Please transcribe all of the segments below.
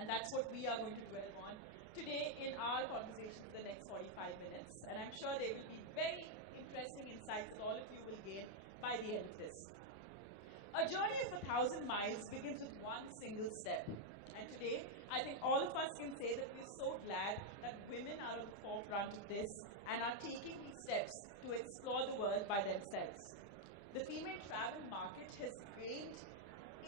And that's what we are going to dwell on today in our conversations the next 45 minutes. And I'm sure they will be very interesting insights that all of you will gain by the end of this. A journey of 1,000 miles begins with one single step. And today, I think all of us can say that we're so glad that women are at the forefront of this and are taking these steps to explore the world by themselves. The female travel market has gained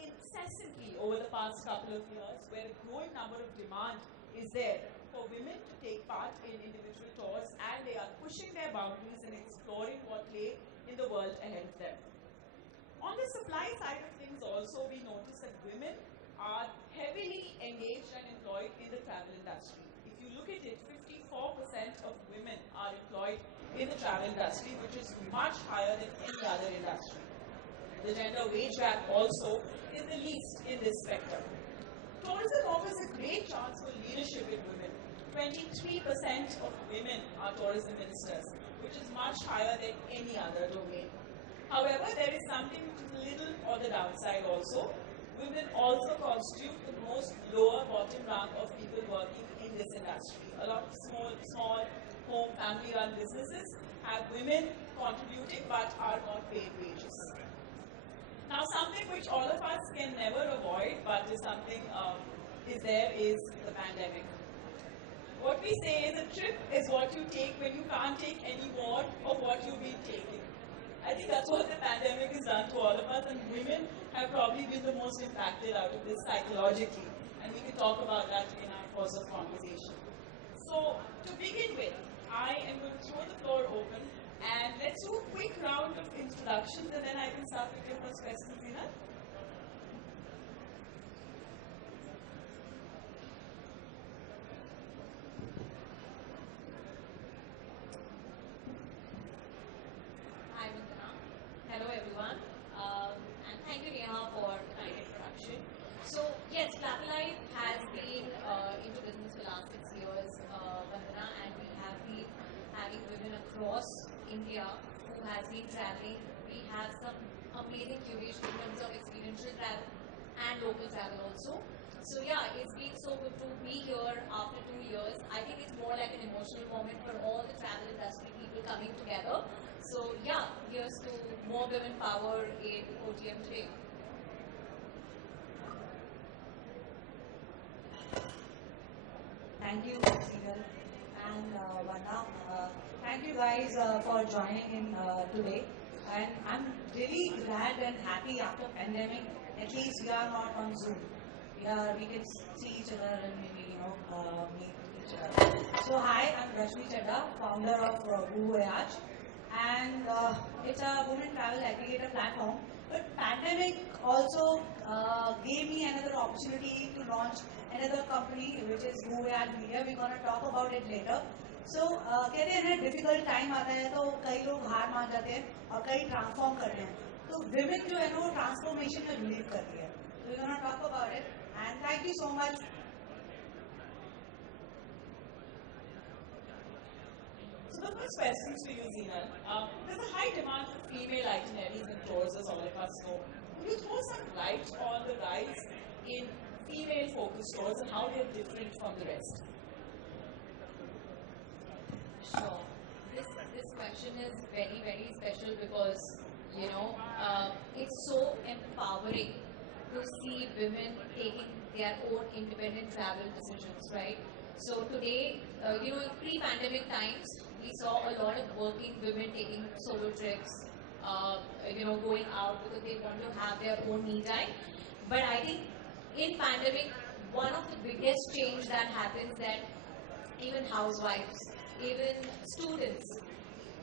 incessantly over the past couple of years, where a growing number of demand is there for women to take part in individual tours, and they are pushing their boundaries and exploring what lay in the world ahead of them. On the supply side of things also, we notice that women are heavily engaged and employed in the travel industry. If you look at it, 54% of women are employed in the travel industry, which is much higher than any other industry. The gender wage gap also is the least in this sector. Tourism offers a great chance for leadership in women. 23% of women are tourism ministers, which is much higher than any other domain. However, there is something which is a little on the downside also. Women also constitute the most lower bottom rung of people working in this industry. A lot of small home family-run businesses have women contributing but are not paid wages. Now, something which all of us can never avoid, but is something is the pandemic. What we say is a trip is what you take when you can't take any more of what you've been taking. I think that's what the pandemic has done to all of us, and women have probably been the most impacted out of this psychologically, and we can talk about that in our course of conversation. So, to begin with, I am going to throw the floor open, and let's do a quick round of introductions, and then I can start with your first question, Zina. Hello everyone, and thank you Neha for the kind introduction. So yes, Travel Life has been into business for the last 6 years, Vandana, and we have been having women across India who has been traveling. We have some amazing curation in terms of experiential travel and local travel also. So yeah, it's been so good to be here after 2 years. I think it's more like an emotional moment for all the travel industry people coming together. So yeah, here's to more women power in OTM today. Thank you, Seagal and Vanda. Thank you guys for joining in today. And I'm really glad and happy after pandemic, at least we are not on Zoom. We can see each other and maybe, meet each other. So hi, I'm Rashmi Chadda, founder of Voyage. And it's a women travel aggregator platform. But pandemic also gave me another opportunity to launch another company, which is Curated Media. We're gonna talk about it later. So कहते हैं ना difficult time आता है तो कई लोग हार मान जाते हैं और कई transform करते हैं. तो women जो है ना वो transformation में believe करती है. So we're gonna talk about it. And thank you so much. So the first question is for you, Zina. There's a high demand for female itineraries and tours, as all of us know. Could you throw some light on the rise in female-focused tours and how they're different from the rest? Sure. This question is very, very special because, it's so empowering to see women taking their own independent travel decisions, right? So today, in pre-pandemic times, we saw a lot of working women taking solo trips, going out because they want to have their own me time. But I think in pandemic, one of the biggest change that happens that even housewives, even students,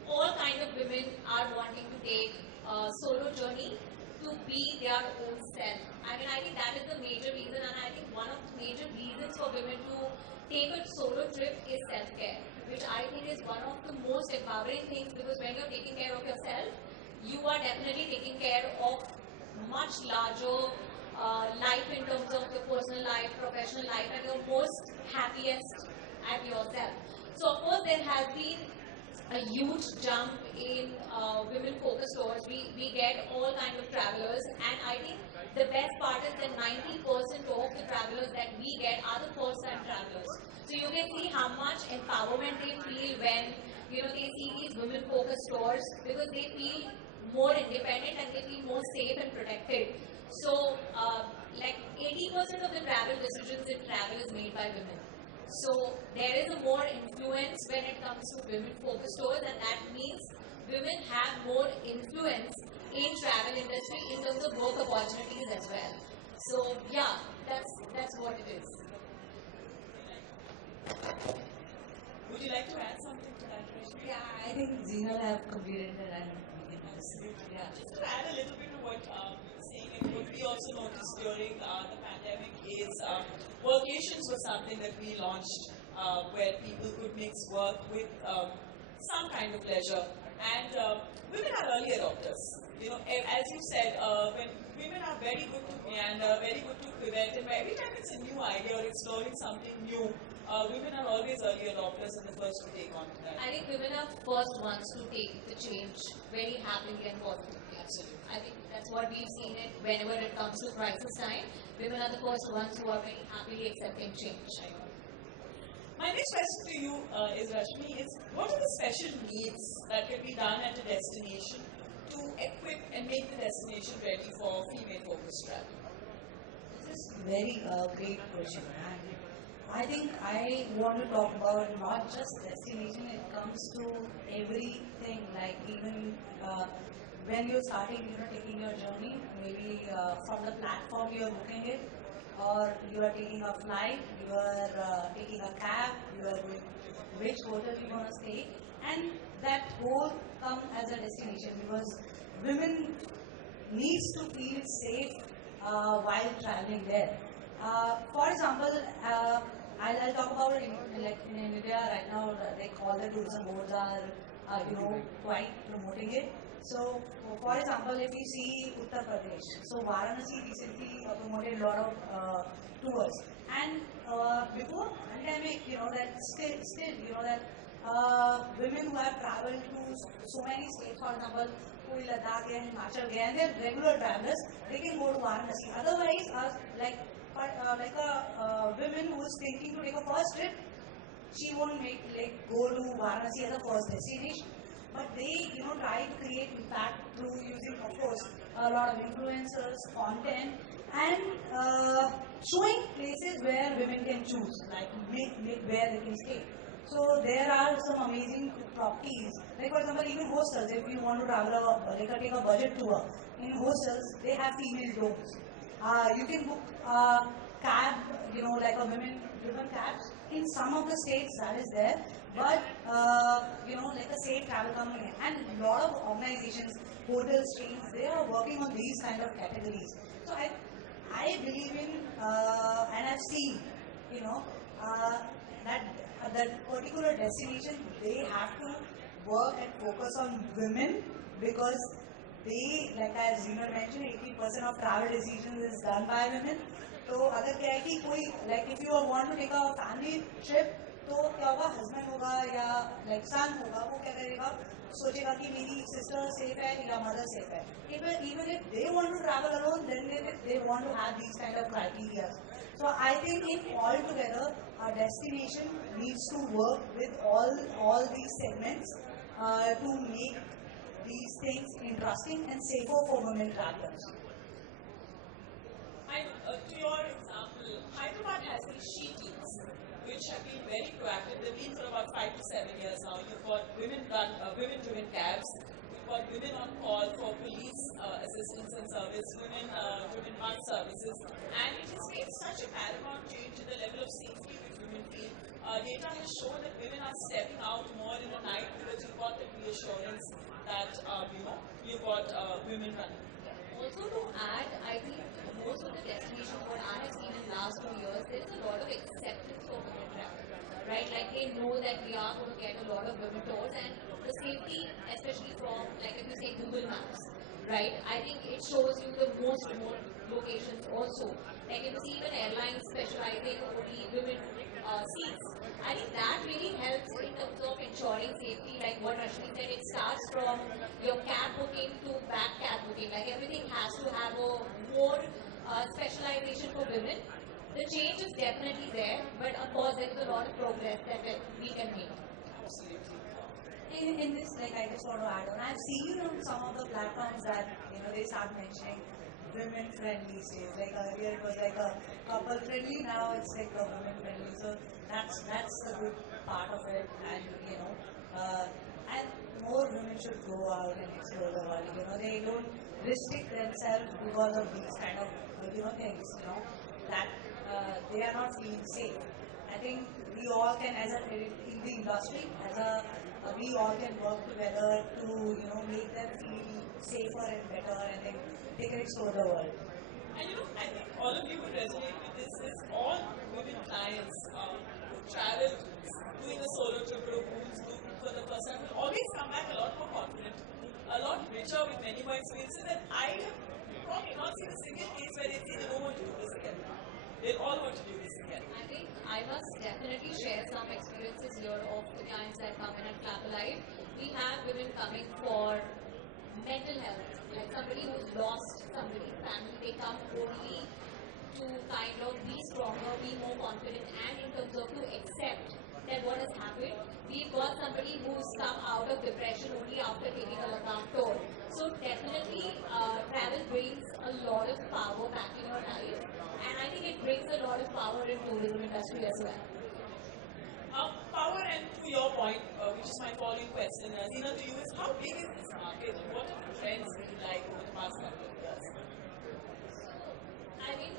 all kind of women are wanting to take a solo journey to be their own self. I mean, I think that is the major reason, and I think one of the major reasons for women to take a solo trip is self-care, which I think is one of the most empowering things, because when you're taking care of yourself, you are definitely taking care of much larger life in terms of your personal life, professional life, and you're most happiest at yourself. So of course there has been a huge jump in women-focused tours. We get all kinds of travelers, and I think the best part is that 90% of the travelers travelers that we get are the first-time travelers. So you can see how much empowerment they feel when they see these women-focused stores because they feel more independent and they feel more safe and protected. So, like 80% of the travel decisions in travel is made by women. So there is a more influence when it comes to women-focused stores, and that means women have more influence in travel industry in terms of work opportunities as well. So yeah, that's what it is. Would you like to add something to that, Rashmi? Yeah, I think Zina have completed it and we can just, yeah. Just to add a little bit to what you were saying, and what we also noticed during the pandemic is workations was something that we launched where people could mix work with some kind of leisure. And women are early adopters. As you said, when women are very good to meander, very good to pivot, and every time it's a new idea or exploring something new, women are always early adopters and the first to take on to that. I think women are first ones to take the change very happily and positively. Absolutely. I think that's what we've seen it whenever it comes to crisis time. Women are the first ones who are very happily accepting change. My next question to you is, Rashmi, is what are the special needs that can be done at a destination to equip and make the destination ready for female-focused travel? This is very great question. And I think I want to talk about not just destination, it comes to everything, like even when you're starting, taking your journey, maybe from the platform you're booking it, or you are taking a flight, you are taking a cab, you are going which hotel you want to stay, and that whole come as a destination because women needs to feel safe while traveling there. For example, I'll talk about like in India right now, like all the tourism boards are quite promoting it. So, for example, if you see Uttar Pradesh, so Varanasi recently promoted a lot of tours, and before pandemic, that still, that women who have traveled to so many states, for example, Puri, Ladakh, and Himachal, and they're regular travelers, they can go to Varanasi. Otherwise, like a woman who is thinking to take a first trip, she won't go to Varanasi as a first destination. But they, try to create impact through using, of course, a lot of influencers, content, and showing places where women can choose, like where they can stay. So there are some amazing properties. Like for example, even hostels. If you want to travel take a budget tour, in hostels they have female domes. You can book a cab, like a women-driven cabs. In some of the states that is there, but like a safe travel company and a lot of organizations, hotels, chains, they are working on these kind of categories. So I believe in and I've seen, that particular destination they have to work and focus on women because they, like as Zina mentioned, 80% of travel decisions is done by women. तो अगर क्या है कि कोई like if you want to take a family trip तो क्या होगा husband होगा या like son होगा वो क्या करेगा सोचेगा कि मेरी sister safe है या mother safe है even if they want to travel alone then they want to have these kind of criteria. So I think in all together our destination needs to work with all these segments to make these things interesting and safer for women travelers. To your example, Hyderabad has these she teams, which have been very proactive. They've been for about 5 to 7 years now. You've got women-driven cabs. You've got women on call for police assistance and service, women-driven bus services, and it has made such a paramount change in the level of safety which women feel. Data has shown that women are stepping out more in the night because you've got the reassurance that you've got women running. Also to add, I think most of the destinations what I have seen in the last 2 years, there is a lot of acceptance for women travel, right? Like they know that we are going to get a lot of women tours and the safety, especially from, like if you say Google Maps, right? I think it shows you the most remote locations also. Like if you see even airlines specializing only women seats, I think that really helps in terms of ensuring safety. Like what Rashmi said, it starts from your cab booking to back cab booking. Like everything has to have a more specialization for women. The the change is definitely there, but of course there is a lot of progress that we can make. Absolutely. In this, like I just want to add on, I've seen on some of the platforms that they start mentioning women friendly stays. Like earlier it was like a couple friendly, now it's like a women friendly. So that's the good part of it, and and more women should go out and explore the world. They don't restrict themselves because of these kind of things. That they are not feeling safe. I think we all can, as a in the industry, we all can work together to make them feel safer and better, and then they can explore the world. And I think all of you would resonate with this. Is all women clients who travel doing a solo trip or a cruise for the first time will always come back a lot more confident, a lot richer with many more experiences. And I have probably not seen a single case where they say they don't want to do this again. They all want to do this again. I think I must definitely share some experiences here of the clients that come in at Travel Life. We have women coming for mental health, like somebody who's lost somebody, family, they come only to kind of be stronger, be more confident, and in terms of to accept that what has happened. We've got somebody who's come out of depression only after taking a Ladakh tour. So definitely travel brings a lot of power back in your life, and I think it brings a lot of power in tourism industry as well. Power, and to your point, which is my following question, Zina, to you is how big is this market and what are the trends been like over the past couple of years? I mean,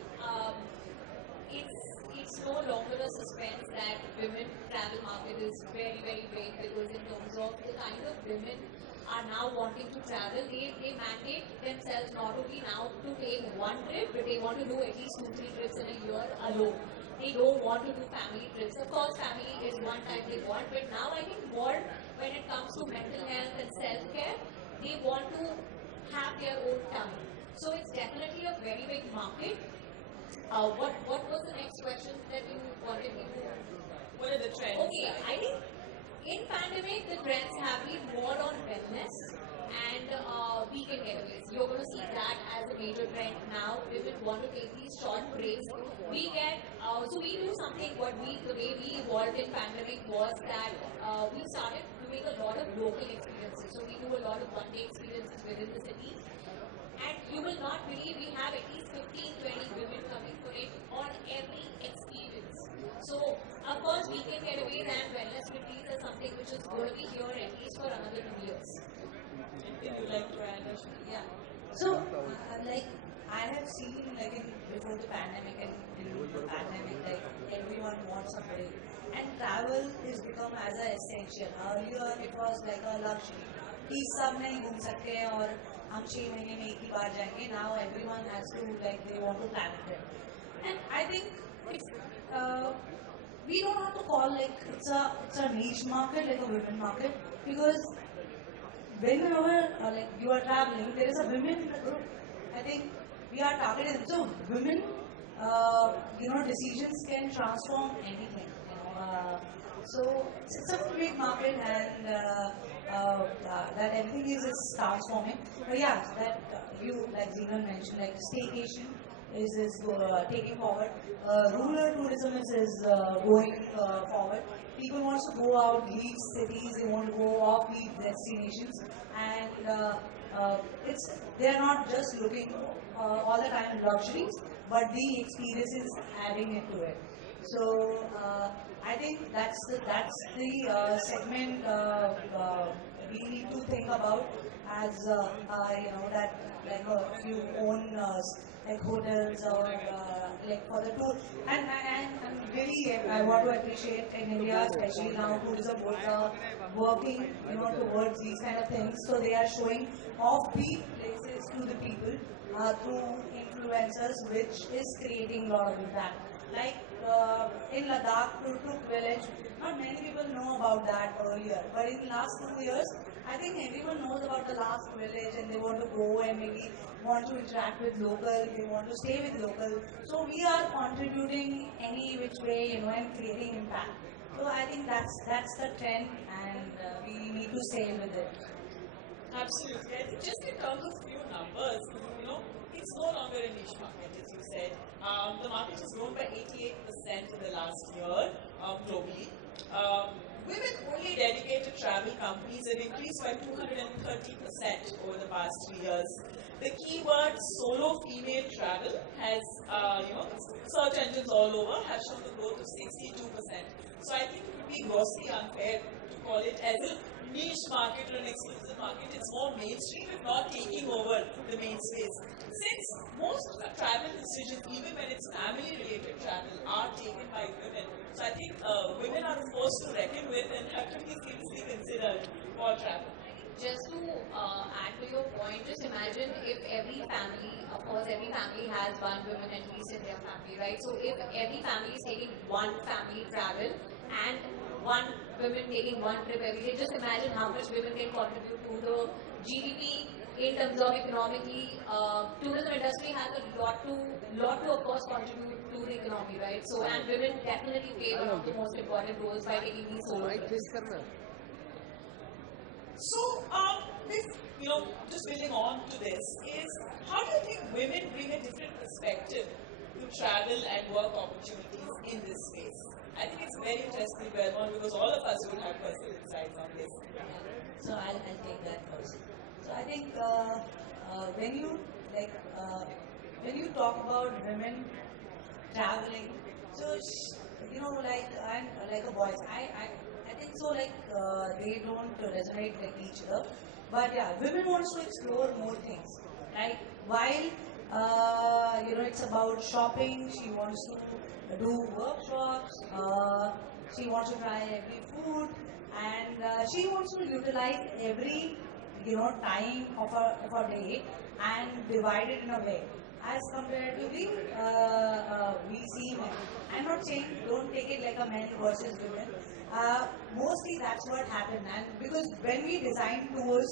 it's no longer a suspense that women travel market is very, very big, because in terms of the kind of women are now wanting to travel, they mandate themselves not only now to take one trip, but they want to do at least 2-3 trips in a year alone. They don't want to do family trips. Of course, family is one time they want, but now I think more when it comes to mental health and self-care, they want to have their own time. So it's definitely a very big market. What was the next question that you wanted me to? What are the trends? Okay, I think in pandemic the trends have been more on wellness and weekend getaways. You're going to see that as a major trend now. Women want to take these short breaks. We get so we do something. The way we evolved in pandemic was that we started doing a lot of local experiences. So we do a lot of one-day experiences within the city. And you will not believe we have at least 15-20 women coming for it on every experience. So, of course, weekend getaways and wellness retreats are something which is going to be here at least for another 2 years. Anything you'd like to add? Yeah. So, like I have seen, like before the pandemic and during the pandemic, like everyone wants a break, and travel is become as an essential. Earlier, it was like a luxury. कि सब नहीं घूम सकते हैं और हम 6 महीने में एक ही बार जाएंगे. Now everyone has to, like, they want to plan it. And I think it's we don't have to call, like, it's a niche market, like a women market, because whenever like you are traveling, there is a women in the group. I think we are targeted. So women, decisions can transform anything. So it's a big market, and that everything is transforming. But yeah, that you, like Zina mentioned, like staycation is taking forward. Rural tourism is going forward. People want to go out, leave cities, they want to go off-beat destinations, and they are not just looking all the time at luxuries, but the experiences adding into it. So I think that's the segment we need to think about, as that, like if you own like hotels or like for the tour, and really I want to appreciate in India, especially now, tourism boards are working towards these kind of things. So they are showing offbeat places to the people through influencers, which is creating a lot of impact. Like in Ladakh, Turtuk village, not many people know about that earlier, but in the last 2 years, I think everyone knows about the last village, and they want to go and maybe want to interact with local, they want to stay with local. So we are contributing any which way, and creating impact. So I think that's the trend, and we need to stay with it. Absolutely. I think just in terms of few numbers, it's no longer a niche market, as you said. The market has grown by 88% in the last year globally. Women only dedicated travel companies have increased by 230% over the past 3 years. The keyword solo female travel has, search engines all over have shown a growth of 62%. So I think it would be grossly unfair to call it as a niche market or an exclusive market. It's more mainstream, if not taking over the main space. Since most of the travel decisions, even when it's family-related travel, are taken by women, so I think women are a force to reckon with and have to be seriously considered for travel. Just to add to your point, just imagine if every family, of course, every family has one woman at least in their family, right? So if every family is taking one family travel and one woman taking one trip every day, just imagine how much women can contribute to the GDP in terms of economically. Tourism industry has a lot to of course contribute to the economy, right? So and women definitely play one of the most important roles by taking these solo trips. So, this, just building on to this, is how do you think women bring a different perspective to travel and work opportunities in this space? I think it's very interesting, well, because all of us would have personal insights on this. So I'll take that first. So I think when you talk about women traveling, so and like a boys, I think so they don't resonate like each other. But yeah, women wants to explore more things, right? While it's about shopping, she wants to do workshops, she wants to try every food, and she wants to utilize every time of her day and divide it in a way as compared to the we see men. I'm not saying don't take it like a men versus women. Mostly that's what happened, and because when we design tours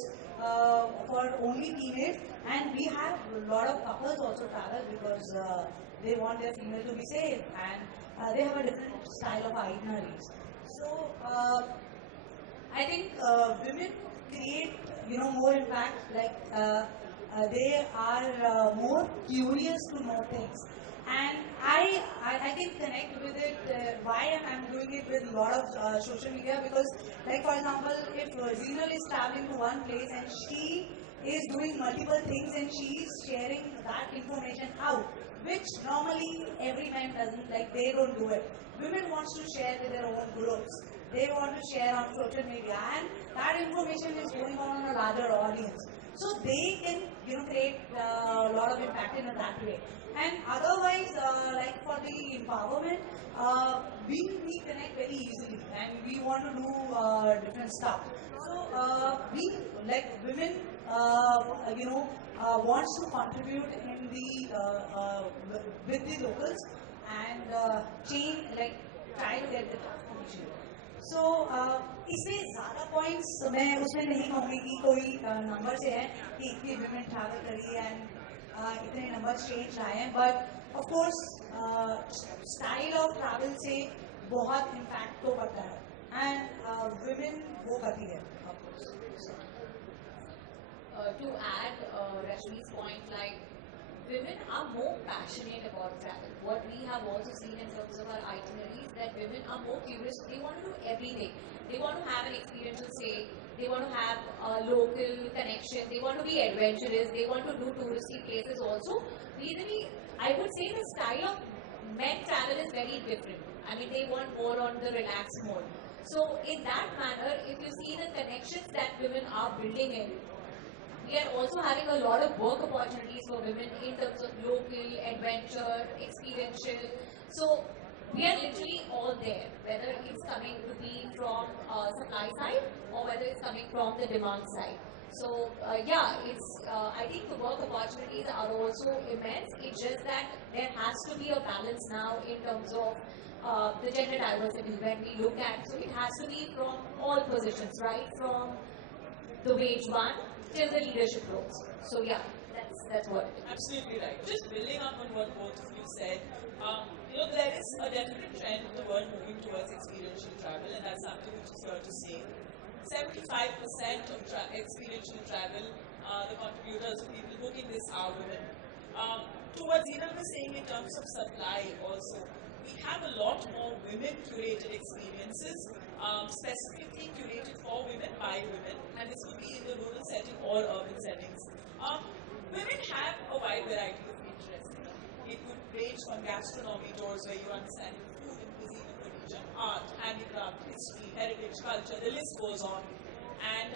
for only females, and we have a lot of couples also travel because they want their female to be safe, and they have a different style of itineraries. So I think women create more impact. They are more curious to know things, and I can connect with it. Why I'm doing it with a lot of social media, because like for example, if Zeenal is traveling to one place and she is doing multiple things and she is sharing that information out, which normally every man doesn't, like they don't do it. Women wants to share with their own groups. They want to share on social media, and that information is going on a larger audience. So they can, create a lot of impact in that way. And otherwise, like for the empowerment, we connect very easily, and we want to do different stuff. So we, like women, wants to contribute in with the locals and change, like try to get the transformation. सो इसमें ज़्यादा points मैं उसमें नहीं कहूँगी कि कोई number से है कि इतनी विमेन ट्रैवल करी एंड इतने नंबर चेंज आए हैं, but of course style of travel से बहुत इम्पैक्ट तो पड़ता है, एंड विमेन वो करती है of course. To add Rashmi's point, like women are more passionate about travel. What we have also seen in terms of our itineraries, that women are more curious. They want to do everything. They want to have an experiential stay. They want to have a local connection. They want to be adventurous. They want to do touristy places also. Really, I would say the style of men travel is very different. I mean, they want more on the relaxed mode. So in that manner, if you see the connections that women are building in, we are also having a lot of work opportunities for women in terms of local, adventure, experiential. So we are literally all there, whether it's coming to be from supply side or whether it's coming from the demand side. So I think the work opportunities are also immense. It's just that there has to be a balance now in terms of the gender diversity when we look at. So it has to be from all positions, right? From the wage one till the leadership roles. So yeah, that's what it is. Absolutely right. Just building up on what both of you said, there is a definite trend in the world moving towards experiential travel, and that's something which is here to stay. 75% of experiential travel, the contributors, the people booking this are women. Towards Ina was saying in terms of supply also, we have a lot more women curated experiences, specifically curated for women by women, and this could be in the rural setting or urban settings. Women have a wide variety of interests. It could range from gastronomy tours where you understand food and cuisine of the region, art, handicraft, history, heritage, culture, the list goes on. And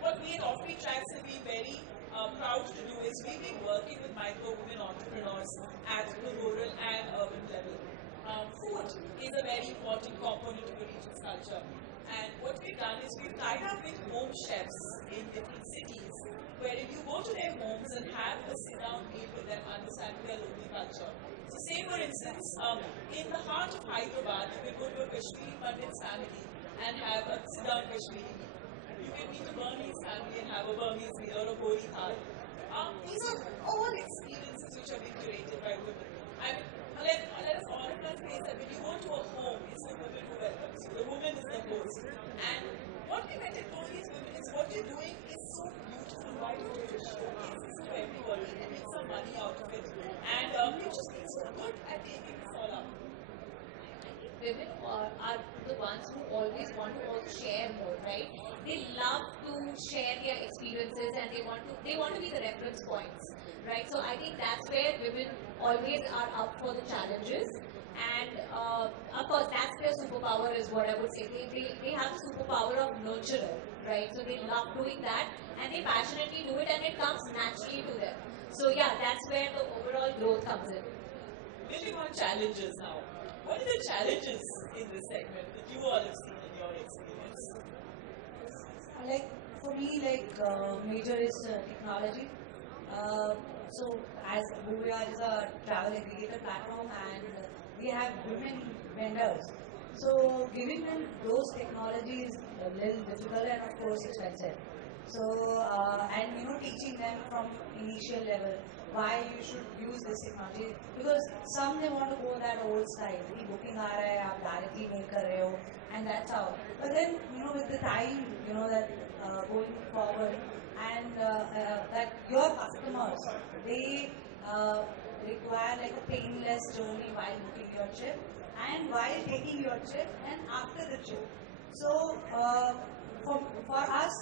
what we at Offbeat Tracks have been very proud to do is we've been working with micro women entrepreneurs at the rural and urban level. Food is a very important component of the region's culture. And what we've done is we've tied up with home chefs in different cities, where if you go to their homes and have a sit-down meal with them, understanding their local culture. So say for instance, in the heart of Hyderabad, you can go to a Kashmiri Pandit's family and have a sit-down Kashmiri meal. You can meet a Burmese family and have a Burmese meal or a Gori thal. These are all experiences which are being curated by women. I mean, let us all of us face that when you go to a home, it's the woman who welcomes you. The woman is the host. And what we met at all these women is what you're doing is so beautiful. Why don't you just showcase this to everybody and make some money out of it? And you've just been so good at taking this all up. Women are the ones who always want to also share more, right? They love to share their experiences and they want to be the reference points, right? So I think that's where women always are up for the challenges. And of course, that's their superpower, is what I would say. They have the superpower of nurturer, right? So they love doing that and they passionately do it and it comes naturally to them. So yeah, that's where the overall growth comes in. Building on challenges now. What are the challenges in this segment that you all have seen in your experience? Like for me, major is technology. So as Bhuya is a travel aggregator platform and we have women vendors. So giving them those technologies is a little difficult and of course expensive. So and teaching them from initial level why you should use this technology, because some they want to go that old style, कि booking आ रहा है आप directly mail कर रहे हो, and that's how. But then with the time that going forward and that your customers they require like a painless journey while booking your trip and while taking your trip and after the trip. So for us,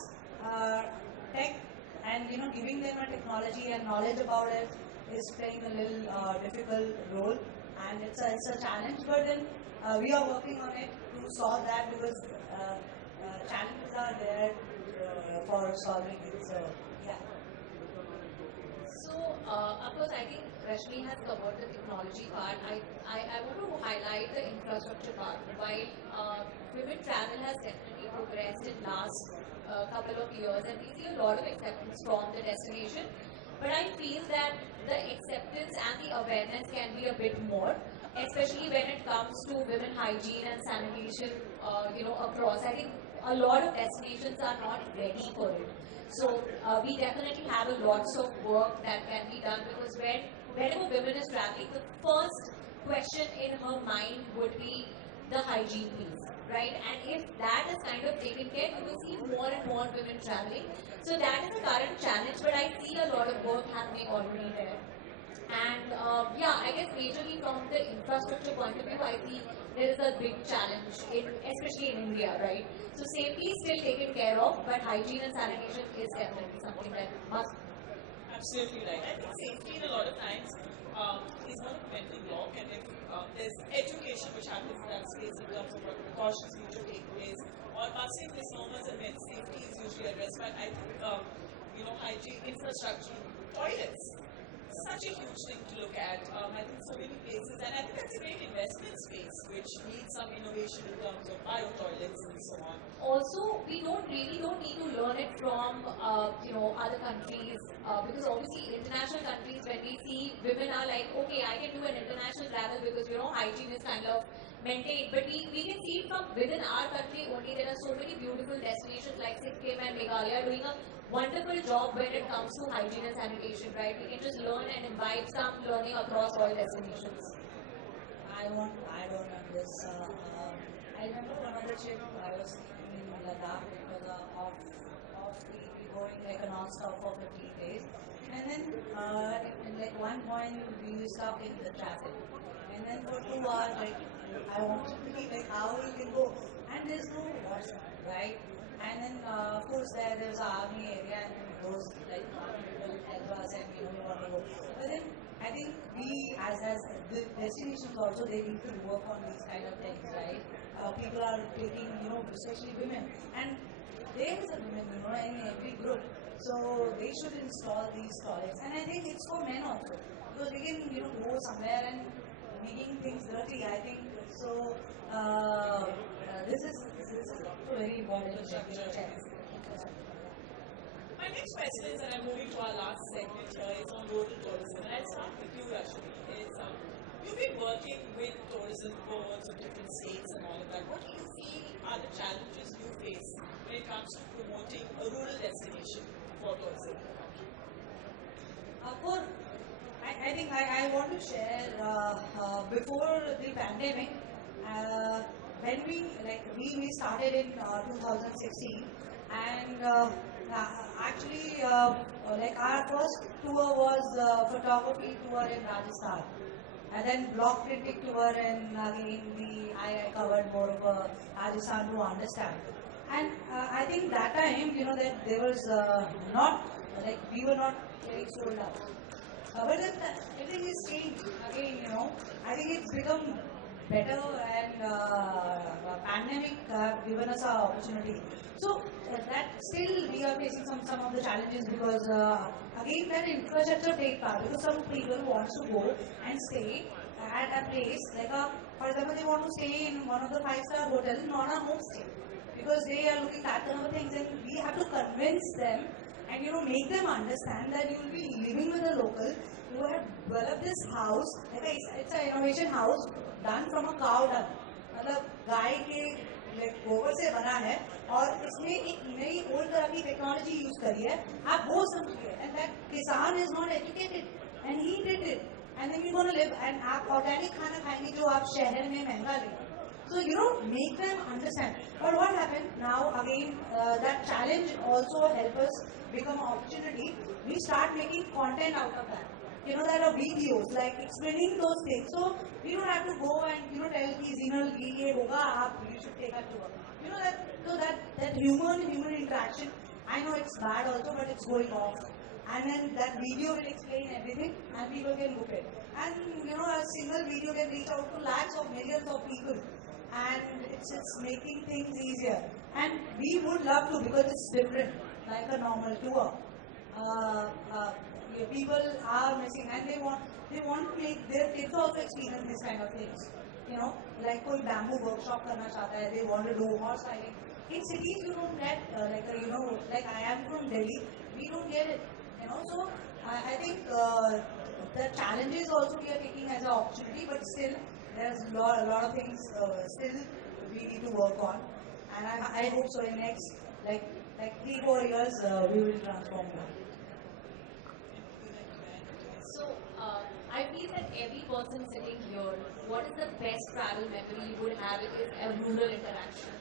tech and giving them a technology and knowledge about it is playing a little difficult role, and it's a challenge. But then we are working on it to solve that, because challenges are there for solving it. So yeah. So, of course, I think Rashmi has covered the technology part. I want to highlight the infrastructure part. While women travel has definitely progressed in last couple of years, and we see a lot of acceptance from the destination. But I feel that the acceptance and the awareness can be a bit more, especially when it comes to women hygiene and sanitation, across. I think a lot of destinations are not ready for it. So we definitely have a lots of work that can be done, because whenever women is traveling, the first question in her mind would be the hygiene piece, right? And if that is kind of taken care, you will see more and more women traveling. So that is the current challenge, but I see a lot of work happening already there. And I guess majorly from the infrastructure point of view, I see there is a big challenge, especially in India, right? So safety is still taken care of, but hygiene and sanitation is definitely something that must. Absolutely right. I think safety in a lot of times is not a mental block, and if there's education which happens in that space in terms of what precautions need to take place, or busting misnomers and myths, safety is usually addressed. But I think hygiene, infrastructure, toilets, such a huge thing to look at. I think so many places, and I think that's a great investment space which needs some innovation in terms of bio toilets and so on. Also, we don't need to learn it from other countries, because obviously international countries, when we see women are like, okay, I can do an international travel because hygiene is kind of maintained, but we can see it from within our country only. There are so many beautiful destinations like Sikkim and Meghalaya doing a wonderful job when it comes to hygiene and sanitation, right? We can just learn and invite some learning across all destinations. I want to add on this. I remember one other trip I was in Ladakh. It was a off off, we going like a non-stop for 15 days. And then in like one point we were stuck in the traffic. And then for 2 hours, like I wanted to be like how we can go. And there's no WhatsApp, right? And then of course there's an army area and those like army people help us and we want to go. But then I think we as the destinations also they need to work on these kind of things, right? People are taking, especially women. And there is a women, in every group. So they should install these toilets. And I think it's for men also. Because they can, go somewhere and making things dirty, I think. So this is also very important to check. My next question is, and I'm moving to our last segment here, is on rural tourism. And I'll start with you, Rashmi. You've been working with tourism boards of different states and all of that. What do you feel are the challenges you face when it comes to promoting a rural destination for tourism? I think I want to share before the pandemic, when we started in 2016, and actually our first tour was photography tour in Rajasthan, and then block printing tour, and again I covered more of Rajasthan to understand. And I think that time, that there was not, we were not very sold out. But then everything is changed again, I think it's become better, and pandemic given us an opportunity. So that still we are facing some of the challenges because again that infrastructure take part, because some people want to go and stay at a place like for example they want to stay in one of the 5-star hotels, not a homestay, because they are looking at other things, and we have to convince them and make them understand that you will be living with a local. You have developed this house, it's an innovation house done from a cow dung, मतलब गाय के गोबर से बना है और इसमें एक नई ओल्ड तरह की टेक्नोलॉजी यूज करी है. आप वो समझिए, and that किसान is not educated and he did it, and then you're going to live, and आप ऑर्गेनिक खाना खाएंगे जो आप शहर में महंगा लेंगे. So make them understand. But what happened now again, that challenge also help us become an opportunity. We start making content out of that. There are videos like explaining those things. So we don't have to go and tell ki Zinal ye hoga, you should take a tour. That human interaction. I know it's bad also, but it's going off. And then that video will explain everything, and people can book it. And a single video can reach out to lakhs of millions of people. And it's making things easier. And we would love to, because it's different, like a normal tour. People are missing, and they want to make their kids also experience this kind of things. Like कोई bamboo workshop करना चाहता है, they want to do horse riding. In cities you don't get like I am from Delhi, we don't get it. So I think the challenges also we are taking as an opportunity, but still there's a lot of things still we need to work on, and I hope so in next like 3-4 years we will transform that. So I feel that every person sitting here, what is the best travel memory you would have is a rural interaction.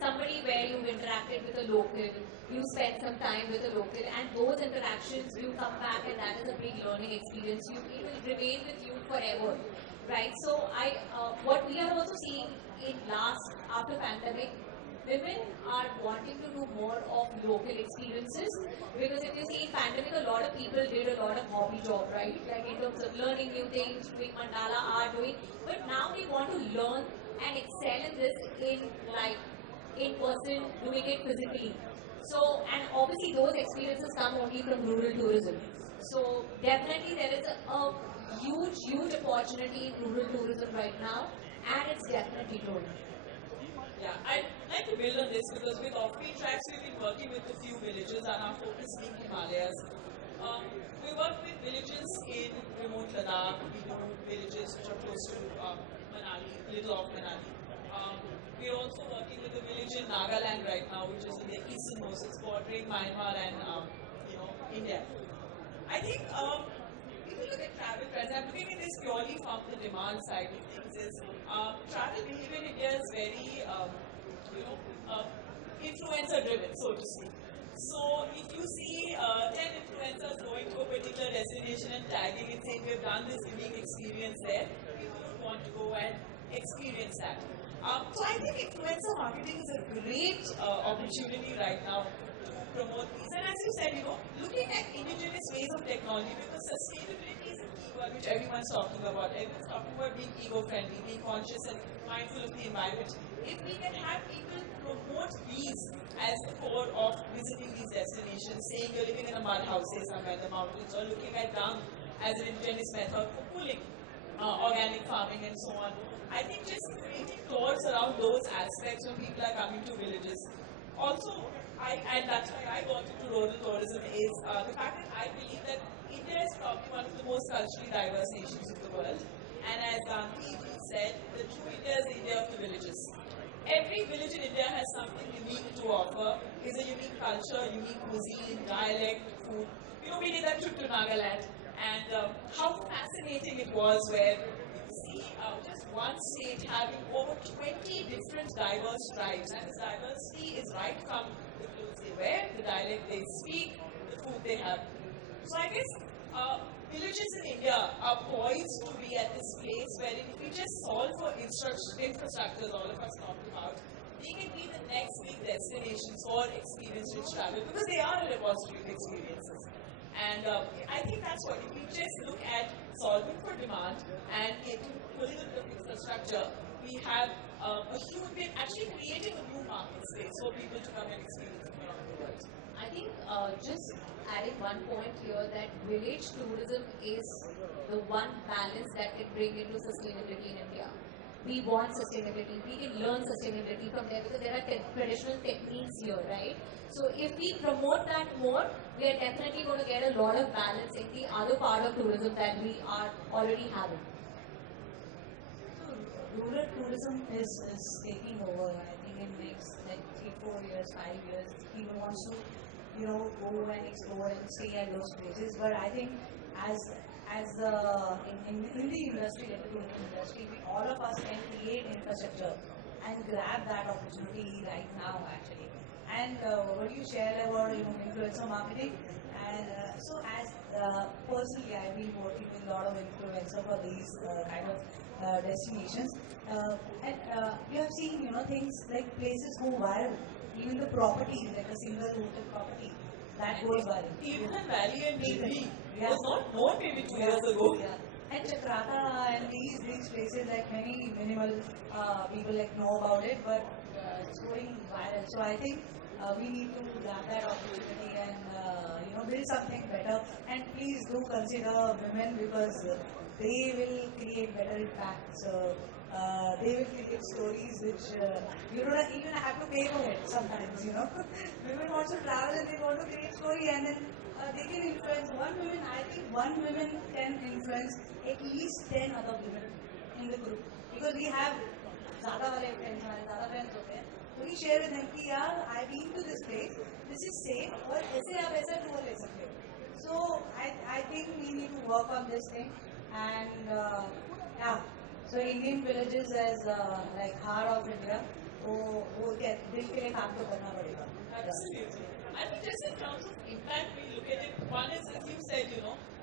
Somebody where you've interacted with a local, you spent some time with a local, and those interactions you come back and that is a big learning experience. It will remain with you forever, right? So what we are also seeing after pandemic, women are wanting to do more of local experiences, because if you see in pandemic, a lot of people did a lot of hobby job, right? Like in terms of learning new things, doing mandala art, but now they want to learn and excel in this in person, doing it physically. So, and obviously those experiences come only from rural tourism. So definitely there is a huge opportunity in rural tourism right now, and it's definitely growing. Yeah, I'd like to build on this, because with off-beat tracks we've been working with a few villages, and our focus being Himalayas. We work with villages in remote Ladakh, we do villages which are close to Manali, little off Manali. We're also working with a village in Nagaland right now, which is in the easternmost, it's bordering Myanmar and India. I think if you look at travel trends, I'm looking at this purely from the demand side of things. Travel behavior in India is very influencer driven, so to speak. So if you see 10 influencers going to a particular destination and tagging and saying we've done this unique experience there, people would want to go and experience that. So I think influencer marketing is a great opportunity right now to promote these. And as you said, looking at indigenous ways of technology, because sustainability is a keyword which everyone's talking about. Everyone's talking about being eco-friendly, being conscious and mindful of the environment. If we can have people promote these as the core of visiting these destinations, saying you're living in a mud house, say somewhere in the mountains, or looking at dung as an indigenous method for cooling, organic farming and so on. I think just creating tours around those aspects when people are coming to villages. Also, and that's why I got into rural tourism, is the fact that I believe that India is probably one of the most culturally diverse nations of the world. And as Gandhi said, the true India is the India of the villages. Every village in India has something unique to offer, is a unique culture, unique cuisine, dialect, food. We did that trip to Nagaland, and how fascinating it was where you see just one state having over 20 different diverse tribes, and this diversity is right from the clothes they wear, the dialect they speak, the food they have. So I guess villages in India are poised to be at this place where if we just solve for infrastructures all of us talked about, they can be the next big destinations for experience-rich travel because they are a repository of experiences. And I think that's what, if we just look at solving for demand and pulling a bit of infrastructure, we have we're actually creating a new market space for people to come and experience from around the world. I think just adding one point here that village tourism is the one balance that can bring into sustainability in India. We want sustainability, we can learn sustainability from there because there are traditional techniques here, right? So if we promote that more, we are definitely going to get a lot of balance in the other part of tourism that we are already having. Rural tourism is taking over. I think in next 3-4 years, 5 years, people wants to go and explore and stay at those places. But I think as in the industry, entertainment industry, all of us can create infrastructure and grab that opportunity right now actually. And what you shared about influencer marketing, and so as personally I've been working with a lot of influencers for these kind of destinations, and you have seen things like places go viral. Even the property, like a single hotel property, that goes viral. Even Valley and Jubilee was not known maybe 2 years ago. Yeah. And Chakrata and these places, like many minimal people know about it, but it's going viral. So I think we need to grab that opportunity and build something better. And please do consider women because they will create better impact. So they will create stories which you don't even have to pay for it sometimes, Women want to travel and they want to create story and then they can influence one woman. I think one woman can influence at least 10 other women in the group. Because we have ज़्यादा वाले friends होते हैं. So we share with them कि यार I've been to this place, this is safe और ऐसे आप ऐसा tour ले सकते हो. So I think we need to work on this thing and yeah. So Indian villages as like heart of India, वो दिल के लिए काम तो करना पड़ेगा. Absolutely. I think just in terms of impact, we look at it. One is, as you said,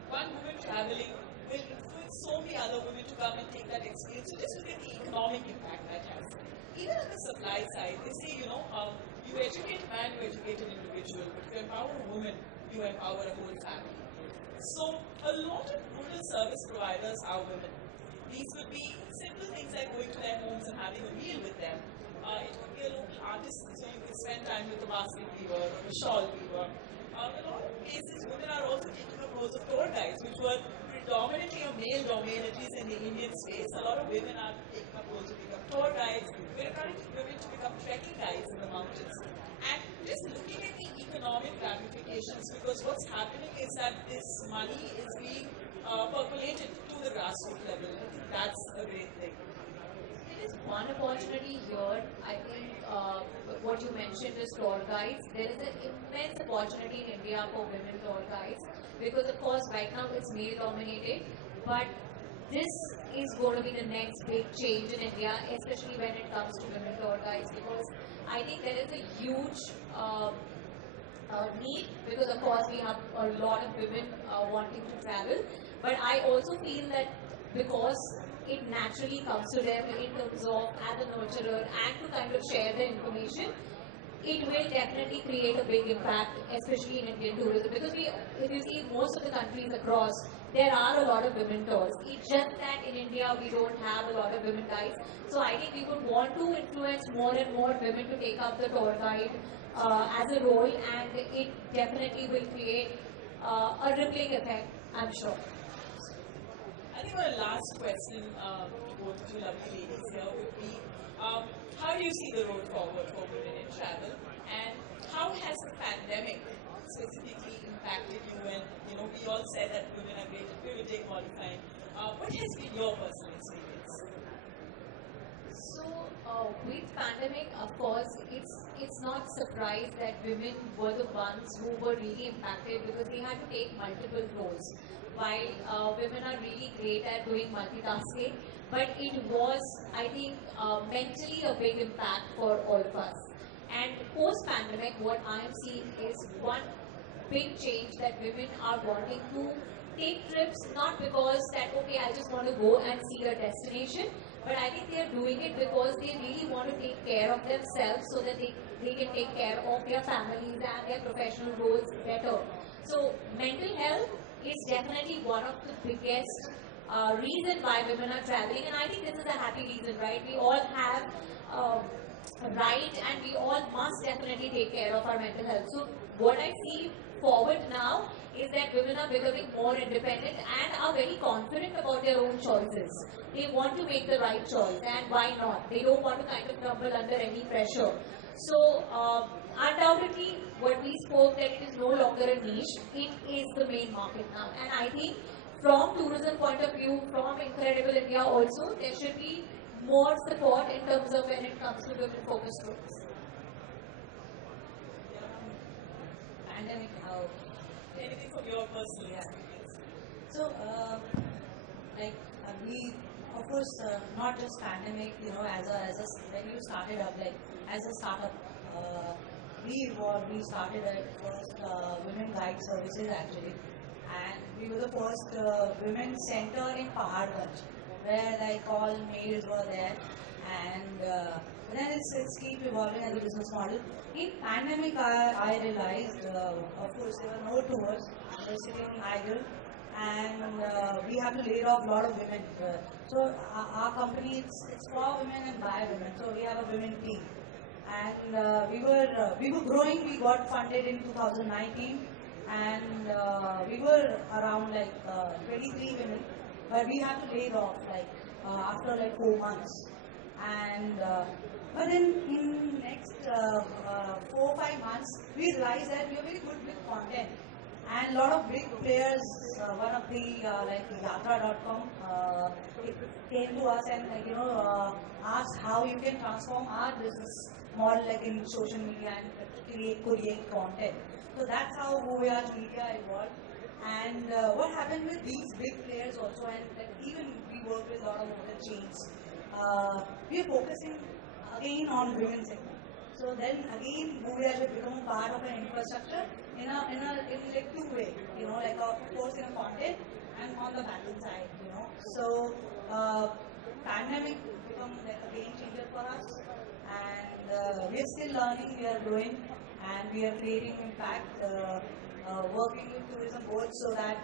one woman traveling will influence so many other women to come and take that experience. So just look at the economic impact that has. Even on the supply side, they say, you educate a man, you educate an individual, but if you empower a woman, you empower a whole family. So a lot of rural service providers are women. These would be simple things like going to their homes and having a meal with them. It could be a local artist, so you could spend time with a basket weaver or a shawl weaver. In a lot of cases, women are also taking up roles of tour guides, which were predominantly a male domain, at least in the Indian space. A lot of women are taking up roles to become tour guides. We're encouraging women to become trekking guides in the mountains. And just looking at the economic ramifications, because what's happening is that this money is being percolated to the grassroots level. I think that's a great thing. There is one opportunity here. I think what you mentioned is tour guides. There is an immense opportunity in India for women tour guides because, of course, right now it's male dominated, but this is going to be the next big change in India, especially when it comes to women tour guides, because I think there is a huge need, because of course we have a lot of women wanting to travel, but I also feel that because it naturally comes to them in terms of as a nurturer and to kind of share the information, it will definitely create a big impact, especially in Indian tourism. Because if you see most of the countries across, there are a lot of women tours. It's just that in India we don't have a lot of women guides. So I think we would want to influence more and more women to take up the tour guide as a role, and it definitely will create a rippling effect, I'm sure. I think our last question to both of you lovely ladies here would be, how do you see the road forward for women in travel, and how has the pandemic specifically impacted you? And we all said that women are great at pivoting, modifying. What has been your personal experience? So with pandemic, of course, it's not surprise that women were the ones who were really impacted because they had to take multiple roles. While women are really great at doing multitasking, but it was, I think, mentally a big impact for all of us. And post-pandemic, what I'm seeing is one big change that women are wanting to take trips, not because that, okay, I just want to go and see a destination, but I think they are doing it because they really want to take care of themselves so that they can take care of their families and their professional roles better. So mental health is definitely one of the biggest reason why women are traveling, and I think this is a happy reason, right? We all have a right, and we all must definitely take care of our mental health. So what I see forward now is that women are becoming more independent and are very confident about their own choices. They want to make the right choice, and why not? They don't want to kind of crumble under any pressure. So undoubtedly, what we spoke, that it is no longer a niche, it is the main market now. And I think from tourism point of view, from Incredible India also, there should be more support in terms of when it comes to women-focused tours. Pandemic, how? Anything from your personal Yeah. experience? So, we, of course, not just pandemic, when you started up, like, as a startup, we started at first women guide services actually, and we were the first women center in Paharganj, where like all males were there, and then it's keep evolving as a business model. In pandemic, I realized, of course, there were no tours, we were sitting idle, and we have to lay off a lot of women. So our company, it's for women and by women. So we have a women team, and we were growing. We got funded in 2019, and we were around like 23 women, but we had to lay off like after like 4 months, and but then in next 4 or 5 months, we realized that we are very good with content. And a lot of big players, one of the like Yatra.com, it came to us and asked how you can transform our business model like in social media and create content. So that's how Voyage Media evolved. And what happened with these big players also, and like, even we work with a lot of hotel chains, we are focusing again on women segment. So then again, Voyage will become a part of an infrastructure in like two way, like of course in a content and on the backend side, So pandemic become like a game changer for us, and we are still learning, we are growing, and we are creating impact, working with tourism boards so that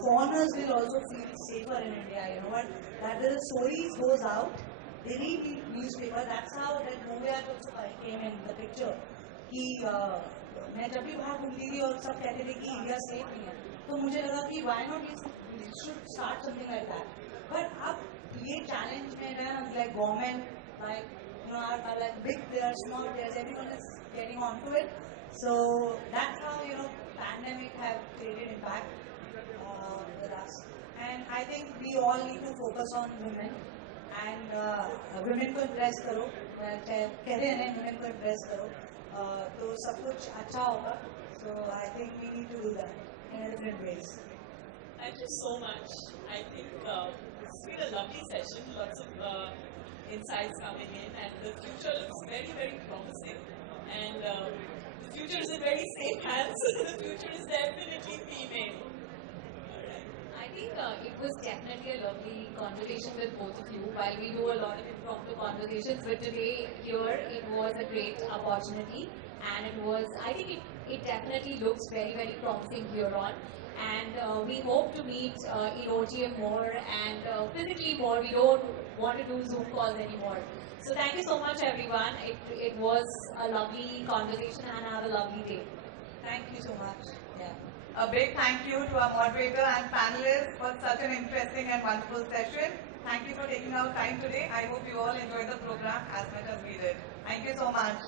foreigners will also feel safer in India. That the stories goes out. They read newspaper. That's how that Voyage also came in the picture. कि मैं जब भी बाहर घूमती थी और सब कहते थे कि इंडिया सेफ नहीं है, तो मुझे लगा कि why not we should start something like that. But अब ये challenge में है like government, like are like big players, small players, everyone is getting onto it. So that's how pandemic have created impact with us. And I think we all need to focus on women. And women को impress करो, कहते हैं ना women को impress करो, तो सब कुछ अच्छा होगा. So I think we need to do that in different ways. Thank you so much. I think it's been a lovely session, lots of insights coming in, and the future looks very, very promising. And the future is in very safe hands. The future is definitely female. I think it was definitely a lovely conversation with both of you. While we do a lot of impromptu conversations, but today here it was a great opportunity, and it was. I think it definitely looks very very promising here on, and we hope to meet in OTM more and physically more. We don't want to do Zoom calls anymore. So thank you so much, everyone. It was a lovely conversation, and have a lovely day. Thank you so much. Yeah. A big thank you to our moderator and panelists for such an interesting and wonderful session. Thank you for taking our time today. I hope you all enjoyed the program as much as we did. Thank you so much.